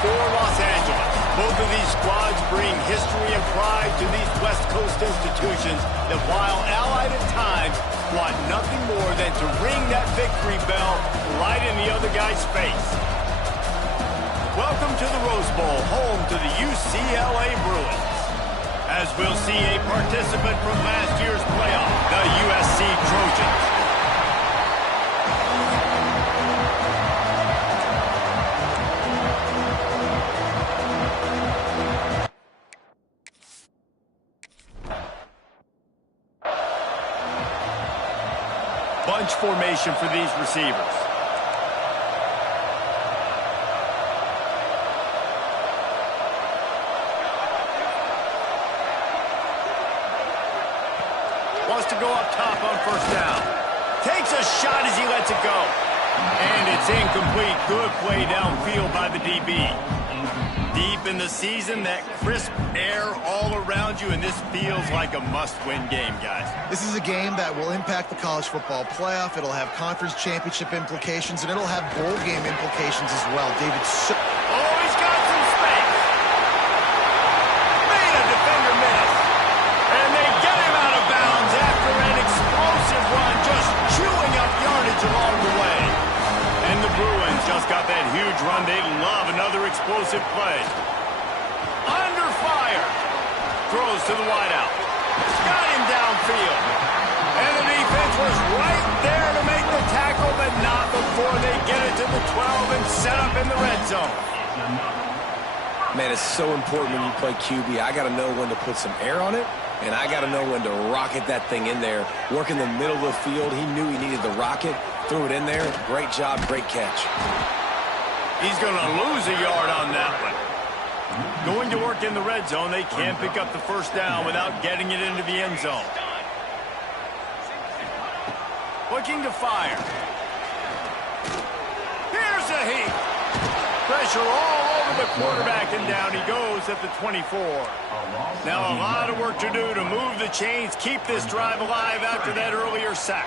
for Los Angeles. Both of these squads bring history and pride to these West Coast institutions that, while allied at times, want nothing more than to ring that victory bell right in the other guy's face. Welcome to the Rose Bowl, home to the UCLA Bruins. As we'll see a participant from last year's playoff, the USC Trojans. Bunch formation for these receivers. Wants to go up top on first down. Takes a shot as he lets it go. And it's incomplete. Good play downfield by the DB. Deep in the season, that crisp air all around you, and this feels like a must-win game, guys. This is a game that will impact the college football playoff. It'll have conference championship implications, and it'll have bowl game implications as well. David. Oh, he's got some space. Made a defender miss. And they get him out of bounds after an explosive run, just chewing up yardage along the way. And the Bruins just got that huge run. They love another explosive play. Under fire. Throws to the wideout. Got him downfield. And the defense was right there to make the tackle, but not before they get it to the 12 and set up in the red zone. Man, it's so important when you play QB. I got to know when to put some air on it, and I got to know when to rocket that thing in there. Work in the middle of the field. He knew he needed the rocket. Threw it in there. Great job, great catch. He's going to lose a yard on that one. Going to work in the red zone. They can't pick up the first down without getting it into the end zone. Looking to fire. Here's a heat. Pressure all over the quarterback, and down he goes at the 24. Now a lot of work to do to move the chains, keep this drive alive after that earlier sack.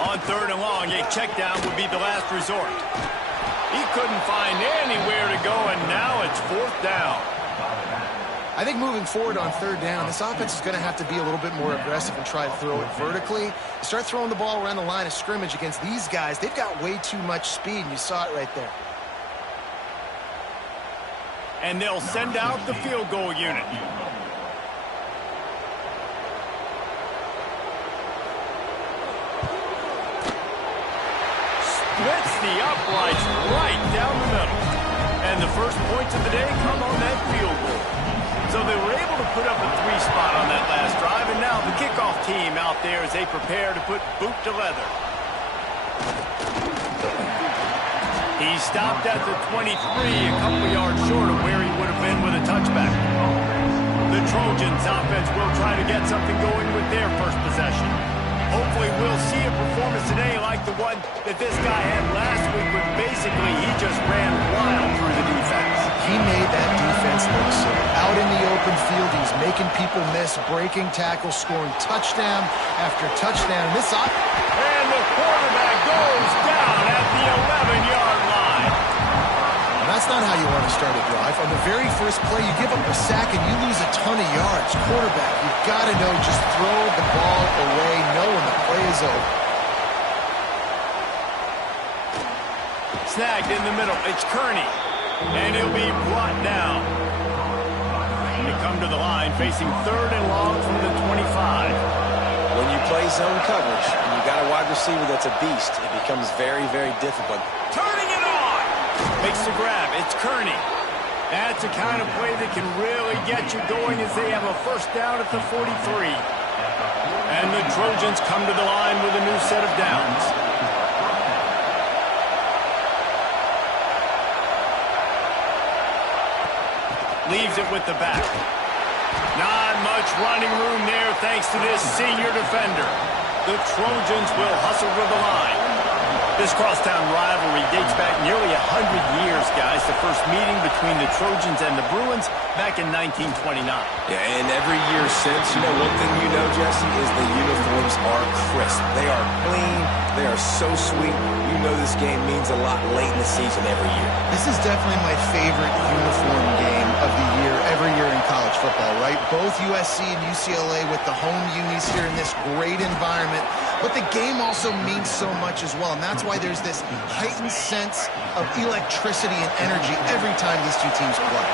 On third and long, a check down would be the last resort. He couldn't find anywhere to go, and now it's fourth down. I think moving forward on third down, this offense is going to have to be a little bit more aggressive and try to throw it vertically. Start throwing the ball around the line of scrimmage against these guys. They've got way too much speed, and you saw it right there. And they'll send out the field goal unit. Splits the uprights right down the middle. And the first points of the day come on that field goal. So they were able to put up a 3-spot on that last drive, and now the kickoff team out there as they prepare to put boot to leather. He stopped at the 23, a couple yards short of where he would have been with a touchback. The Trojans offense will try to get something going with their first possession. Hopefully we'll see a performance today like the one that this guy had last week, where basically he just ran wild through the defense. He made that defense look so out in the open field. He's making people miss, breaking tackles, scoring touchdown after touchdown. And the quarterback goes down at the 11-yard line. And that's not how you want to start a drive. On the very first play, you give up a sack and you lose a ton of yards. Quarterback, you've got to know, just throw the ball away, know when the play is over. Snagged in the middle. It's Kearney. And he'll be brought down. They come to the line facing third and long from the 25. When you play zone coverage and you got a wide receiver that's a beast, it becomes very, very difficult. Turning it on. Makes the grab. It's Kearney. That's the kind of play that can really get you going as they have a first down at the 43. And the Trojans come to the line with a new set of downs. Leaves it with the back. Not much running room there thanks to this senior defender. The Trojans will hustle to the line. This crosstown rivalry dates back nearly 100 years, guys. The first meeting between the Trojans and the Bruins back in 1929. Yeah, and every year since, one thing you know, Jesse, is the uniforms are crisp. They are clean. They are so sweet. You know this game means a lot late in the season every year. This is definitely my favorite uniform game of the year, every year in college football, right? Both USC and UCLA with the home unis here in this great environment. But the game also means so much as well, and that's why there's this heightened sense of electricity and energy every time these two teams play.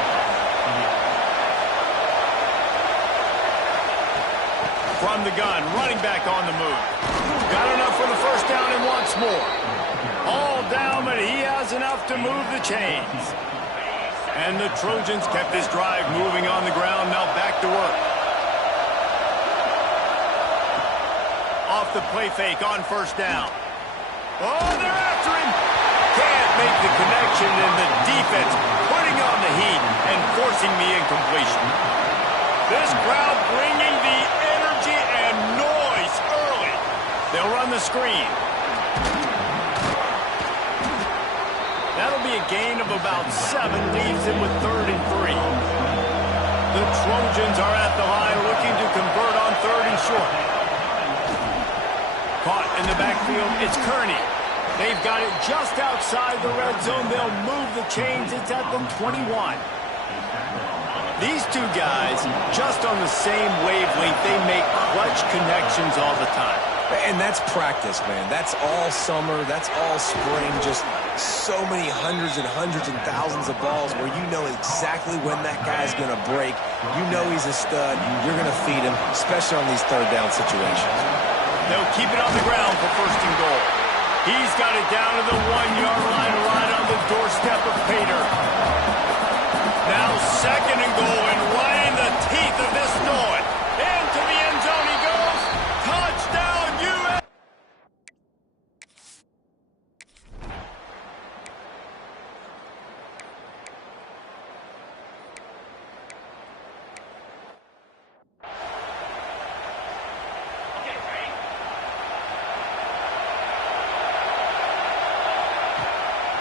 From the gun, running back on the move. Got enough for the first down and wants more. All down, but he has enough to move the chains. And the Trojans kept this drive moving on the ground, now back to work. Off the play fake on first down. Oh, they're after him. Can't make the connection, and the defense putting on the heat and forcing the incompletion. This crowd bringing the energy and noise early. They'll run the screen. That'll be a gain of about 7, leaves him with 3rd and 3. The Trojans are at the line looking to convert on 3rd and short. Caught in the backfield, it's Kearney. They've got it just outside the red zone. They'll move the chains. It's at the 21. These two guys, just on the same wavelength, they make clutch connections all the time. And that's practice, man. That's all summer. That's all spring. Just so many hundreds and thousands of balls where you know exactly when that guy's going to break. You know he's a stud. You're going to feed him, especially on these third down situations. They'll keep it on the ground for 1st and goal. He's got it down to the 1-yard line right on the doorstep of Pater. Now 2nd and goal, and right in the teeth of this noise. Into the end zone he goes. Touchdown, USC!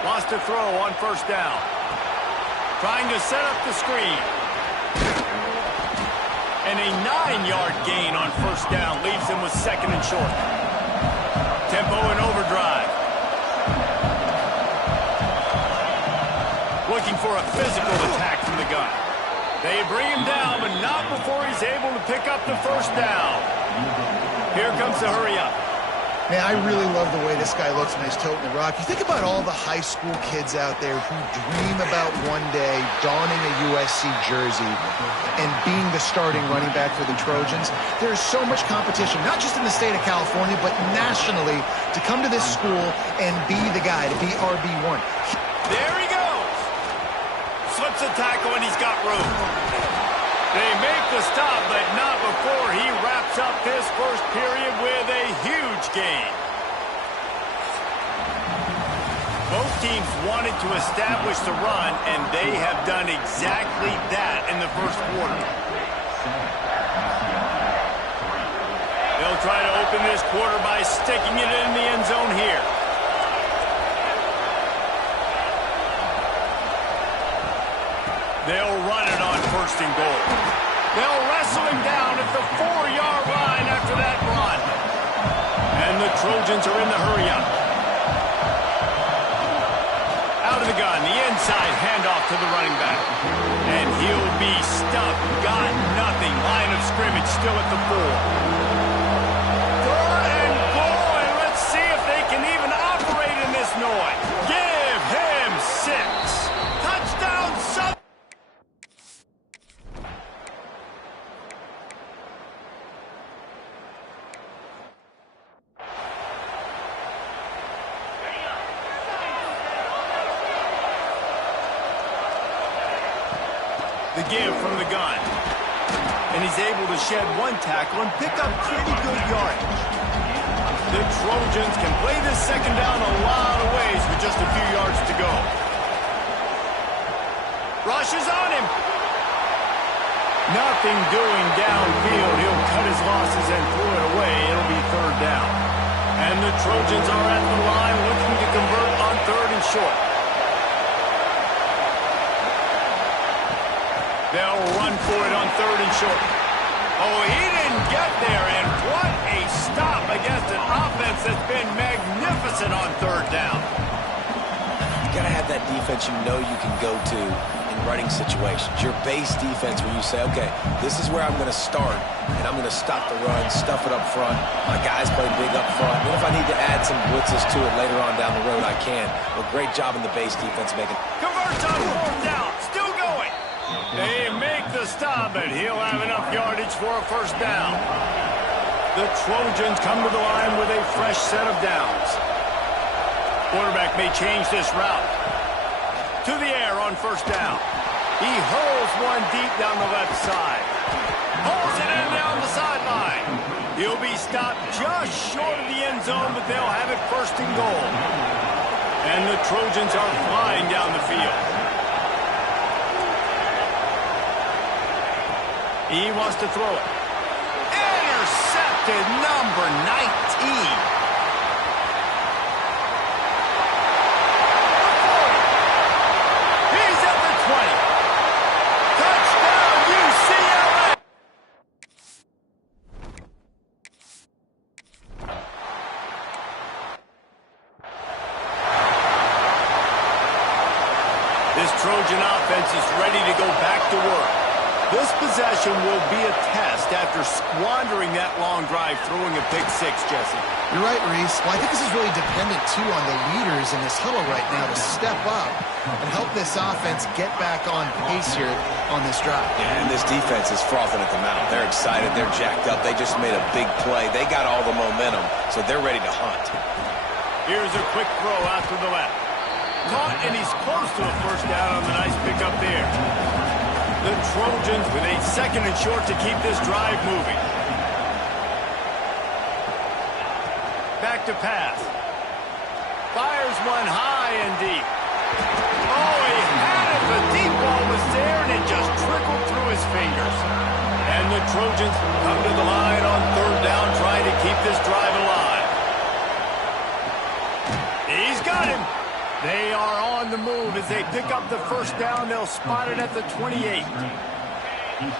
Lost a throw on 1st down. Trying to set up the screen. And a 9-yard gain on 1st down leaves him with 2nd and short. Tempo and overdrive. Looking for a physical attack from the gun. They bring him down, but not before he's able to pick up the 1st down. Here comes the hurry up. Man, I really love the way this guy looks when he's toting the rock. You think about all the high school kids out there who dream about one day donning a USC jersey and being the starting running back for the Trojans. There is so much competition, not just in the state of California, but nationally, to come to this school and be the guy, to be RB1. There he goes. Slips a tackle, and he's got room. They make the stop, but not before he wraps up this first period with a huge gain. Both teams wanted to establish the run, and they have done exactly that in the first quarter. They'll try to open this quarter by sticking it in the end zone here. They'll run it on 1st and goal. They'll wrestle him down at the 4-yard line after that run. And the Trojans are in the hurry-up. Out of the gun, the inside handoff to the running back. And he'll be stuffed. Got nothing. Line of scrimmage still at the 4. 3rd and goal, and let's see if they can even operate in this noise. Give him 6. Touchdown, Southern. The give from the gun. And he's able to shed 1 tackle and pick up pretty good yardage. The Trojans can play this 2nd down a lot of ways with just a few yards to go. Rushes on him. Nothing doing downfield. He'll cut his losses and throw it away. It'll be 3rd down. And the Trojans are at the line looking to to convert on 3rd and short. They'll run for it on 3rd and short. Oh, he didn't get there, and what a stop against an offense that's been magnificent on 3rd down. You got to have that defense you know you can go to in running situations. Your base defense where you say, okay, this is where I'm going to start, and I'm going to stop the run, stuff it up front. My guys play big up front. And if I need to add some blitzes to it later on down the road, I can. But great job in the base defense making. Converts on 4th down, still going. They make the stop, and he'll have enough yardage for a 1st down. The Trojans come to the line with a fresh set of downs. Quarterback may change this route. To the air on 1st down. He hurls one deep down the left side. Hauls it in down the sideline. He'll be stopped just short of the end zone, but they'll have it 1st and goal. And the Trojans are flying down the field. He wants to throw it. Intercepted, number 19. He's at the 20. Touchdown, UCLA. This Trojan offense is ready to go back to work. This possession will be a test after squandering that long drive, throwing a pick 6, Jesse. You're right, Reese. Well, I think this is really dependent, too, on the leaders in this huddle right now to step up and help this offense get back on pace here on this drive. Yeah, and this defense is frothing at the mouth. They're excited. They're jacked up. They just made a big play. They got all the momentum, so they're ready to hunt. Here's a quick throw out to the left. Caught, and he's close to a 1st down on the nice pickup there. The Trojans with a 2nd and short to keep this drive moving. Back to pass. Fires one high and deep. Oh, he had it. The deep ball was there, and it just trickled through his fingers. And the Trojans come to the line on 3rd down, trying to keep this drive alive. He's got him. They are on the move as they pick up the 1st down. They'll spot it at the 28.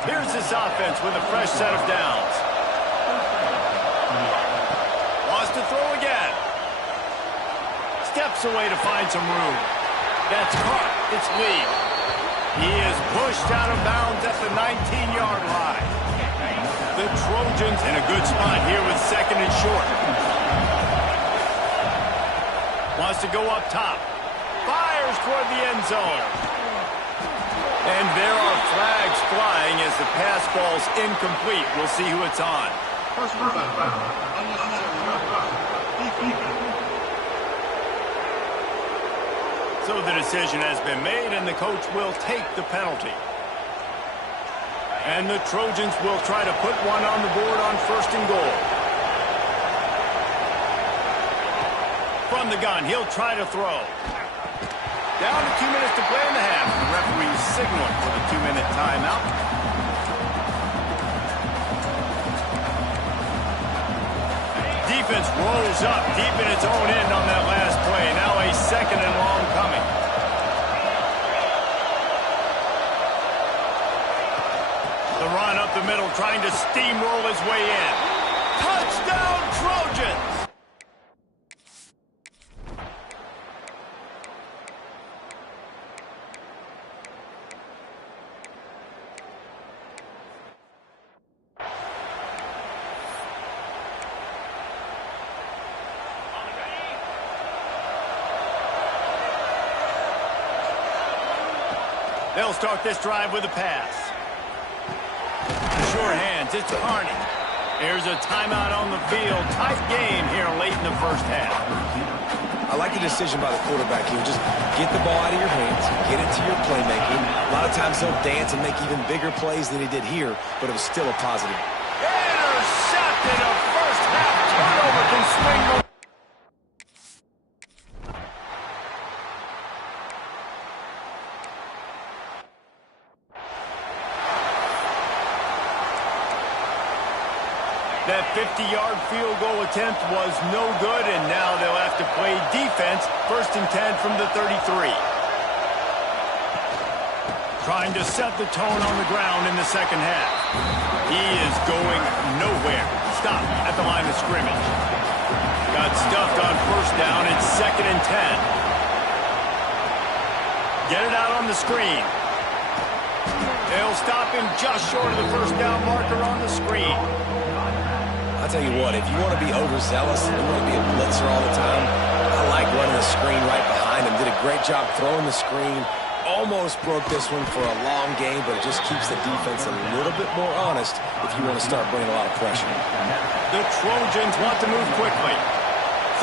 Here's this offense with a fresh set of downs. Wants to throw again. Steps away to find some room. That's caught. It's Lee. He is pushed out of bounds at the 19-yard line. The Trojans in a good spot here with 2nd and short. Wants to go up top. Fires toward the end zone. And there are flags flying as the pass ball's incomplete. We'll see who it's on. So the decision has been made, and the coach will take the penalty. And the Trojans will try to put one on the board on 1st and goal. From the gun, he'll try to throw. Down to 2 minutes to play in the half. The referee signaling for the 2-minute timeout. Defense rolls up deep in its own end on that last play. Now a 2nd and long coming. The run up the middle, trying to steamroll his way in. Touchdown, Trojans! They'll start this drive with a pass. Sure hands, it's Carney. Here's a timeout on the field. Tight game here late in the 1st half. I like the decision by the quarterback here. Just get the ball out of your hands, get it to your playmaking. A lot of times he'll dance and make even bigger plays than he did here, but it was still a positive. Intercepted, a 1st half turnover can swing the... That 50-yard field goal attempt was no good, and now they'll have to play defense. 1st and 10 from the 33. Trying to set the tone on the ground in the second half. He is going nowhere. Stop at the line of scrimmage. Got stuffed on 1st down. It's 2nd and 10. Get it out on the screen. They'll stop him just short of the 1st down marker on the screen. I'll tell you what, if you want to be overzealous and you want to be a blitzer all the time, I like running the screen right behind him. Did a great job throwing the screen. Almost broke this one for a long game, but it just keeps the defense a little bit more honest if you want to start bringing a lot of pressure. The Trojans want to move quickly.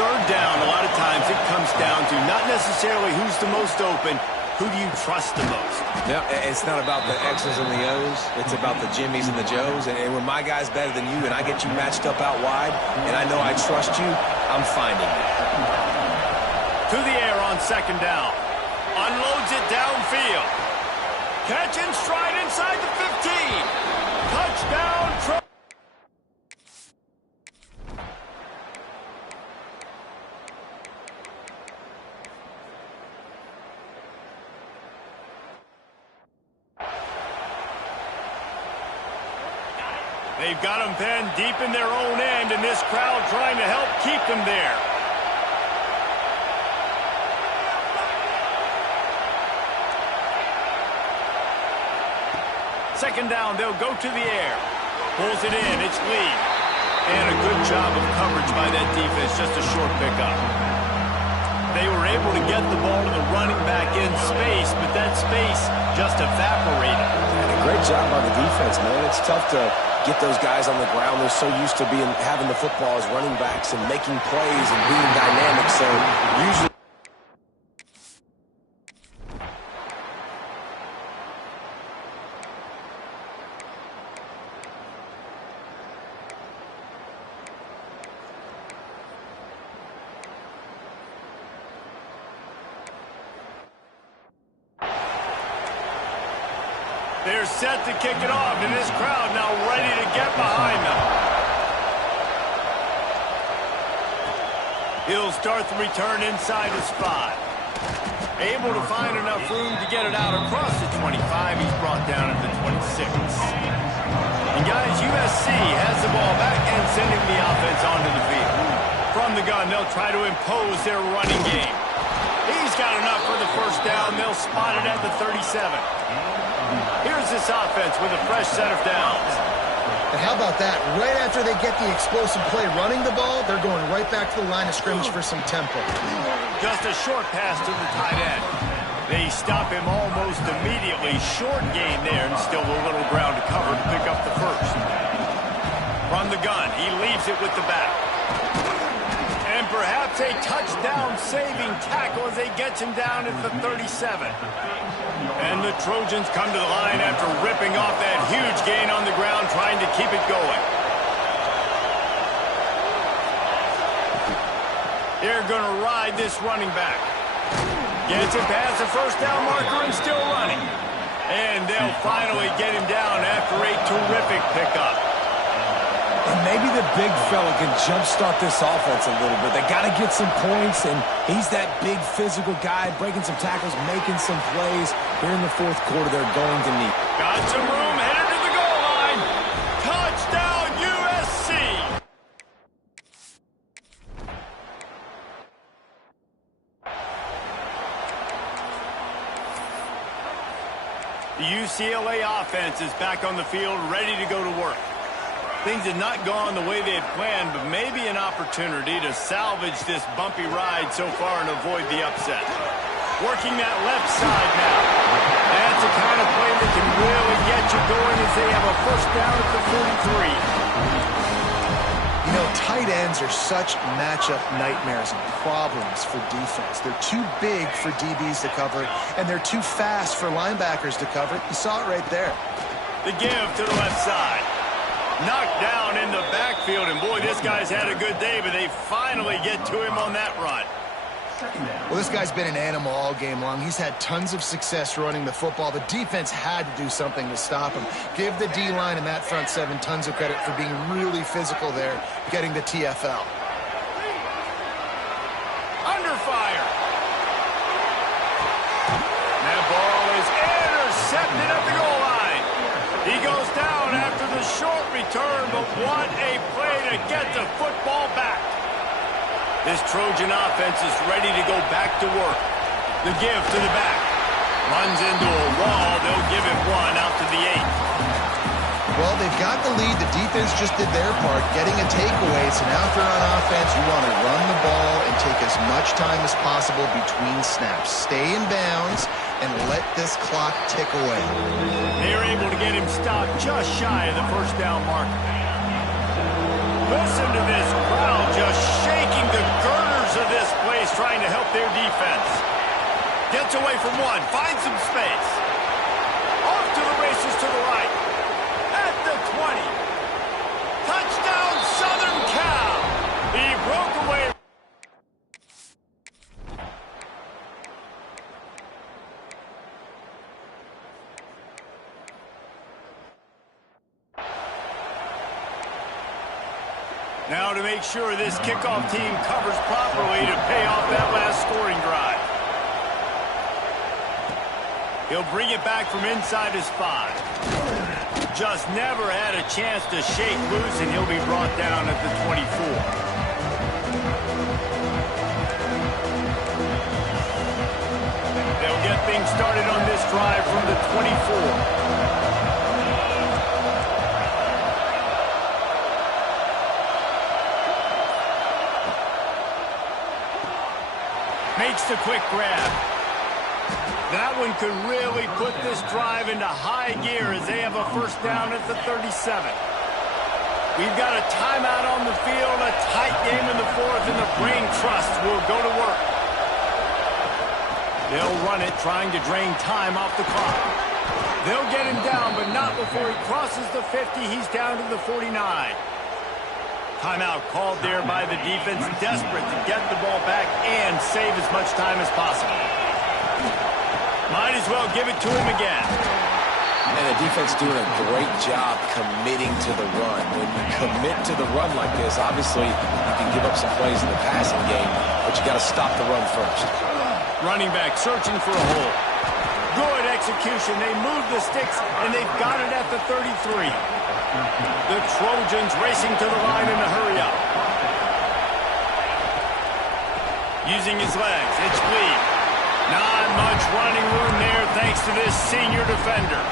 3rd down, a lot of times it comes down to not necessarily who's the most open, who do you trust the most? Yeah, it's not about the X's and the O's. It's about the Jimmies and the Joes. And when my guy's better than you and I get you matched up out wide and I know I trust you, I'm finding you. To the air on 2nd down. Unloads it downfield. Catch and stride inside the 15. Touchdown. They've got them pinned deep in their own end, and this crowd trying to help keep them there. Second down, they'll go to the air. Pulls it in, it's Lee. And a good job of coverage by that defense, just a short pickup. They were able to get the ball to the running back in space, but that space just evaporated. And a great job on the defense, man. It's tough to get those guys on the ground. They're so used to having the football as running backs and making plays and being dynamic. So usually they're set to kick it off, and this crowd now ready to get behind them. He'll start the return inside his 5. Able to find enough room to get it out across the 25. He's brought down at the 26. And guys, USC has the ball back and sending the offense onto the field. From the gun, they'll try to impose their running game. He's got enough for the 1st down. They'll spot it at the 37. Here's this offense with a fresh set of downs. And how about that? Right after they get the explosive play running the ball, they're going right back to the line of scrimmage for some tempo. Just a short pass to the tight end. They stop him almost immediately. Short gain there, and still a little ground to cover to pick up the 1st. From the gun, he leaves it with the back. And perhaps a touchdown-saving tackle as they get him down at the 37. And the Trojans come to the line after ripping off that huge gain on the ground, trying to keep it going. They're going to ride this running back. Gets it past the 1st down marker and still running. And they'll finally get him down after a terrific pickup. And maybe the big fella can jumpstart this offense a little bit. They got to get some points, and he's that big physical guy, breaking some tackles, making some plays. Here in the 4th quarter, they're going to need. Got some room, headed to the goal line. Touchdown, USC! The UCLA offense is back on the field, ready to go to work. Things had not gone the way they had planned, but maybe an opportunity to salvage this bumpy ride so far and avoid the upset. Working that left side now. That's the kind of play that can really get you going as they have a 1st down at the 43. You know, tight ends are such matchup nightmares and problems for defense. They're too big for DBs to cover, and they're too fast for linebackers to cover. You saw it right there. The give to the left side. Knocked down in the backfield, and boy, this guy's had a good day, but they finally get to him on that run. Well, this guy's been an animal all game long. He's had tons of success running the football. The defense had to do something to stop him. Give the D-line and that front seven tons of credit for being really physical there, getting the TFL. Under fire. That ball is intercepted at the goal line. He goes down after the short return, but what a play to get the football back. This Trojan offense is ready to go back to work. The give to the back. Runs into a wall. They'll give it one out to the 8. Well, they've got the lead. The defense just did their part, getting a takeaway. So now if they're on offense, you want to run the ball and take as much time as possible between snaps. Stay in bounds and let this clock tick away. They're able to get him stopped just shy of the first down mark. Listen to this crowd just shaking the girders of this place, trying to help their defense. Gets away from one, finds some space. Off to the races to the right. At the 20. Touchdown, Southern Cal. He broke away. Now to make sure this kickoff team covers properly to pay off that last scoring drive. He'll bring it back from inside his 5. Just never had a chance to shake loose, and he'll be brought down at the 24. They'll get things started on this drive from the 24. Makes the quick grab. That one could really put this drive into high gear as they have a first down at the 37. We've got a timeout on the field, a tight game in the fourth, and the Brain Trust will go to work. They'll run it, trying to drain time off the clock. They'll get him down, but not before he crosses the 50. He's down to the 49. Timeout called there by the defense, desperate to get the ball back and save as much time as possible. Might as well give it to him again. And the defense doing a great job committing to the run. When you commit to the run like this, obviously you can give up some plays in the passing game, but you got to stop the run first. Running back searching for a hole. Good execution. They move the sticks, and they've got it at the 33. The Trojans racing to the line in a hurry-up. Using his legs, it's Lee. Not much running room there thanks to this senior defender.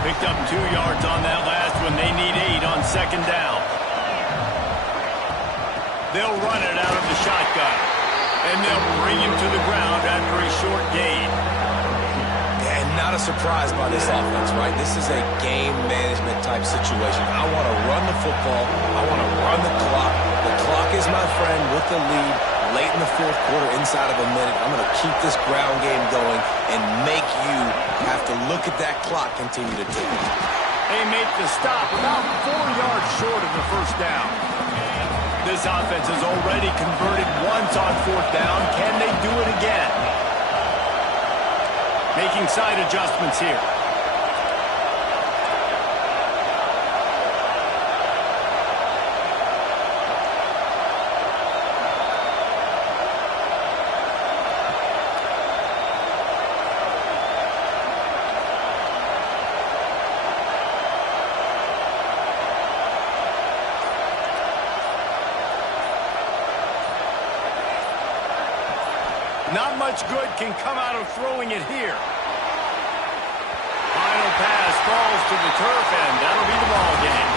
Picked up 2 yards on that last one. They need 8 on second down. They'll run it out of the shotgun. And they'll bring him to the ground after a short gain. And not a surprise by this offense, right? This is a game management type situation. I want to run the football. I want to run the clock. The clock is my friend with the lead. Late in the fourth quarter, inside of a minute, I'm going to keep this ground game going and make you have to look at that clock continue to tick. They make the stop about 4 yards short of the first down. This offense has already converted once on fourth down. Can they do it again? Making side adjustments here. Not much good can come out of throwing it here. Final pass falls to the turf, and that'll be the ball game.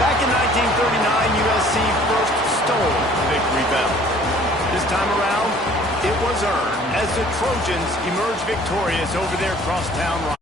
Back in 1939, USC first stole the victory bell. This time around, it was earned as the Trojans emerged victorious over their crosstown rivals.